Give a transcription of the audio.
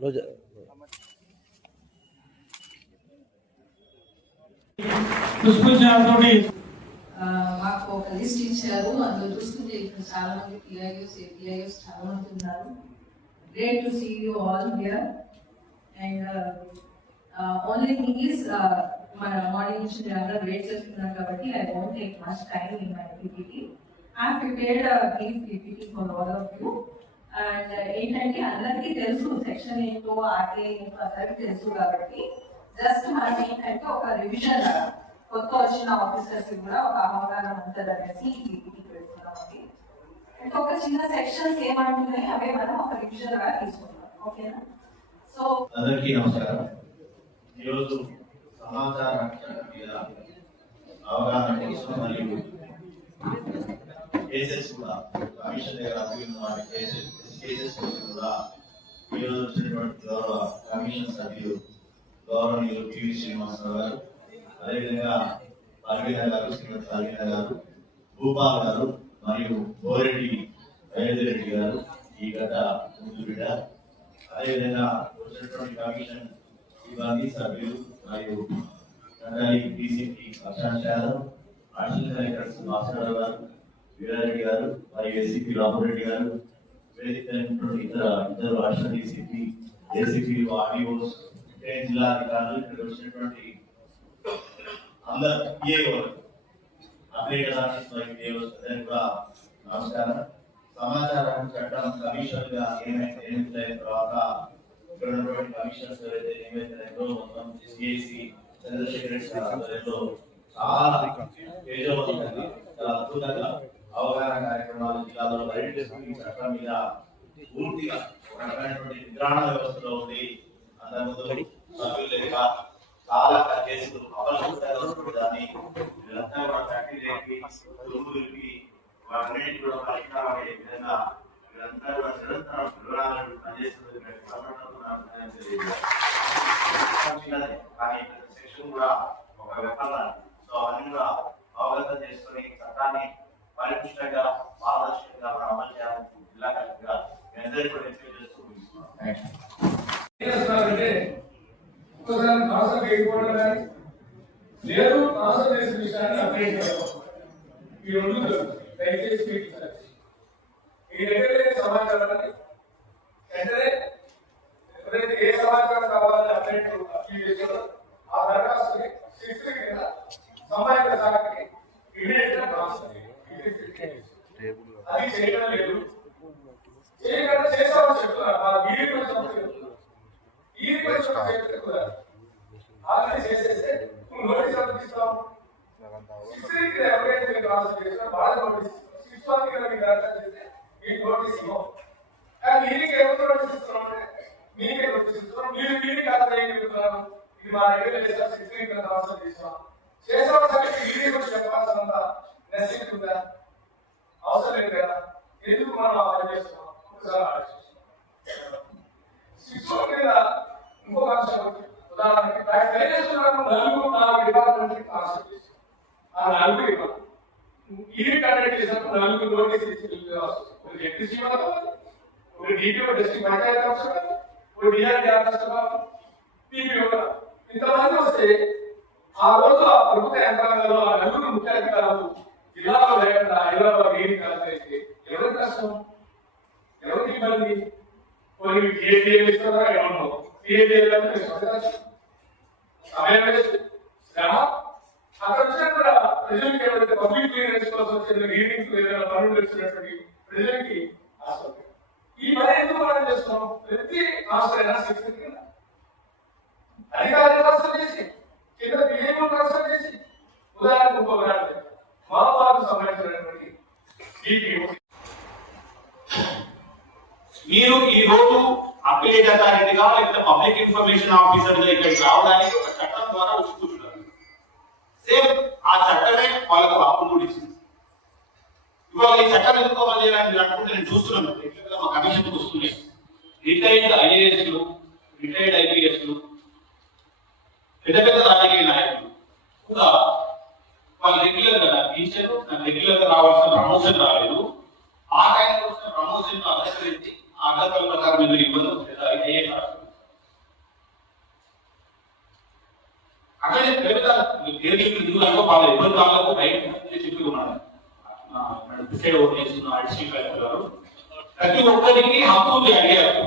రోజా పుష్పించడంతోటి ఆ, మాకు ఒక లిస్ట్ ఇచ్చారు అందులో చూసుకుంటే ఇక్కడ చాలా మంది పిఐఎస్ ఏపీఐఎస్ చాలా మంది ఉన్నారు great to see you all here and only thing is మన మార్నింగ్ నుంచి మీరు అందరూ వెయిట్ చేస్తున్నారు కాబట్టి I won't take much time in my PPT I prepared brief PPT for all of you and ఏంటంటే అందరికీ తెలుసు సెక్షన్ ఏంటో ఆర్టీ ఏంటో అందరికీ తెలుసు కాబట్టి జస్ట్ మనం ఏంటంటే ఒక రివిజన్ uh, కొత్త వచ్చిన ఆఫీసర్స్ కూడా ఒక అవగాహన ఉంటుంది అనేసి ఈ పీపీటీ పెడుతున్నామండి అంటే ఒక చిన్న సెక్షన్స్ ఏమంటున్నాయి అవే మనం ఒక రివిజన్గా తీసుకుంటాం. ఓకేనా సో అందరికీ నమస్కారం. ఈరోజు సమాచార హక్కు మీద అవగాహన కోసం మరియు కేసెస్ కూడా కమిషన్ దగ్గర అప్పీల్ వారి కేసెస్ కేసెస్ కోసం కూడా ఈరోజు వచ్చినటువంటి గౌరవ కమిషన్ సభ్యులు గౌరవనీయులు పివి శ్రీనివాసరావు గారు అదేవిధంగా అరవింద గారు శ్రీమతి అరవింద గారు భూపాల్ గారు మరియు బోరెడ్డి అయోధ్య రెడ్డి గారు ఈ గత ముందు బిడ్డ అదేవిధంగా వచ్చినటువంటి కమిషన్ సిబ్బంది సభ్యులు మరియు మండలి DCP Akshansh Yadav additional collectors Bhaskar గారు వీరారెడ్డి గారు మరియు ఏసీపీ రామరెడ్డి గారు వేదిక అయినటువంటి ఇతర ఇద్దరు అడిషనల్ డీసీపీ ఏసీపీలు ఆర్డీఓస్ జిల్లా అధికారులు ఇక్కడ వచ్చినటువంటి అందరు అప్డేట్ ఆఫీస్ మరియు కూడా నమస్కారం. చట్టం కమిషన్గా ఏమైతే తర్వాత ఇక్కడ ఉన్నటువంటి ఎవరైతే మొత్తం సిఐసి చంద్రశేఖర్ ఆధ్వర్యంలో చాలా తేజవంతంగా చాలా అద్భుతంగా అవగాహన కార్యక్రమాలు జిల్లాలో చట్టం మీద పూర్తిగా రకమైనటువంటి వ్యవస్థలో ఉంది అంతకుముందు సభ్యులు లేక చాలా కేసులు దాన్ని వీళ్ళంతా కూడా ఫ్యాక్టరీ రేపి వాటన్నిటి కూడా పరిష్కారం అయ్యే విధంగా వీళ్ళంతా కూడా నిరంతరం వివరాలను పనిచేస్తుంది చిన్నదే కానీ సెక్షన్ కూడా ఒక విఫల సో అవన్నీ కూడా అవగతం చేసుకొని చట్టాన్ని పరిపుష్టంగా పారదర్శకంగా మనం అమలు చేయాలని జిల్లా కలెక్టర్గా మీ అందరికీ కూడా ఎక్స్పెక్ట్ చేస్తూ ఒక్కసారి ట్రాన్స్ఫర్ చేయకపోవడం కానీ లేదు ట్రాన్స్ఫర్ చేసిన విషయాన్ని అప్డేట్ చేయడం ఈ రెండు దయచేసి మీకు మీ దగ్గర లేని సమాచారాన్ని వెంటనే ఏ సమాచారం కావాలని అప్డేట్ అప్లై చేసుకోవడం ఆ దరఖాస్తుని శిక్షణ కింద సంబంధిత శాఖకి ఇమీడియట్గా ట్రాన్స్ఫర్ చేయండి. అది చేయడం లేదు చేయకుండా చేస్తామని చెప్తున్నారు మా చెప్తున్నారు ఈ రిక్వెస్ట్ చెప్తున్నారు ఆల్రెడీ చేసేస్తే నువ్వు నోటీస్ ఎంత ఇస్తావు ఎవరైతే మీరు ట్రాన్స్ఫర్ చేసినా వాళ్ళ నోటీస్ మీకు దరఖాస్తు చేస్తే మీకు నోటీస్ ఇవ్వం కానీ ఎవరు నోటీస్ ఇస్తున్నాం అంటే మీకే నోటీస్ ఇస్తున్నాం మీరు మీరికి కాదు ఏం ఇది మా దగ్గర లేదు సిక్స్టీన్త్ ట్రాన్స్ఫర్ చేసినాం చేసిన సరే మీరే చెప్పాల్సినంత నెసిటీ ఉందా అవసరం లేదు కదా ఎందుకు మనం అలా చేస్తున్నాం ఒకసారి ఆలోచించాం శిక్షణ మీద ఇంకొక అంశం ఉదాహరణకి దయచేస్తున్నాను నలుగురు నాలుగు కాన్సెప్ట్ చేసి ఆ నలుగురు డిపార్ట్మెంట్ ఇది కండక్ట్ చేసినప్పుడు నలుగురు నోటీస్ ఇచ్చి ఒక ఎలక్ట్రిసిటీ వాళ్ళకు ఒక డిపిఓ డిస్ట్రిక్ట్ పంచాయతీ ఆఫీసర్ ఒక డిఆర్డి ఆఫీసర్ పీపీఓ ఇంతమంది వస్తే ఆ రోజు ఆ ప్రభుత్వ యంత్రాంగంలో ఆ నలుగురు ముఖ్య అధికారులు ఇలా లేకుండా హైదరాబాద్ ఏం కాదు ఎవరి కష్టం? ఎవరికి ఇబ్బంది? కొన్ని కేటీఎం ఎవరు కేటీఎం సమయం వేస్ట్ శ్రమ? అక్కడ వచ్చినప్పుడు ప్రజలకి పబ్లిక్ క్లియరెన్స్ కోసం వచ్చిన ఏదైనా పనులు ప్రజలకి ఈ పని ఎందుకు మనం చేస్తున్నాం? ప్రతి ఆశ్రయ శిక్షణ అధికారులు చేసి? కింద బిహేవియర్ ట్రాన్స్ఫర్ చేసి? ఉదాహరణకు ఇంకో ఉదాహరణ మానవాలకు సంబంధించినటువంటి మీరు ఈ రోజు అప్డేట్ అథారిటీగా లేకపోతే పబ్లిక్ ఇన్ఫర్మేషన్ ఆఫీసర్గా ఇక్కడికి రావడానికి ఒక చట్టం ద్వారా వచ్చి కూర్చున్నారు. సేమ్ ఆ చట్టమే వాళ్ళకు హక్కు కూడా ఇచ్చింది. ఇవాళ ఈ చట్టం ఎందుకు అని మీరు అనుకుంటే నేను చూస్తున్నాను. రెగ్యులర్ మా కమిషన్కి వస్తున్నాయి. రిటైర్డ్ ఐఏఎస్లు రిటైర్డ్ ఐపీఎస్లు పెద్ద పెద్ద రాజకీయ నాయకులు కూడా వాళ్ళ రెగ్యులర్ టీచర్ రెగ్యులర్గా రావాల్సిన ప్రమోషన్ రాలేదు. ఆ టైంలో వచ్చిన ప్రమోషన్ అలంకరించి ఆ అర్హతల ప్రకారం మీరు ఇబ్బంది వస్తుంది అయ్యే కాదు అక్కడే పెరుగుతారు వాళ్ళ ఇబ్బంది వాళ్ళకు బయట చెప్పి ఉన్నాడు. డిసైడ్ ఓట్ చేస్తున్న అడిషనల్ కలెక్టర్ గారు. ప్రతి ఒక్కరికి హక్కు అడిగారు.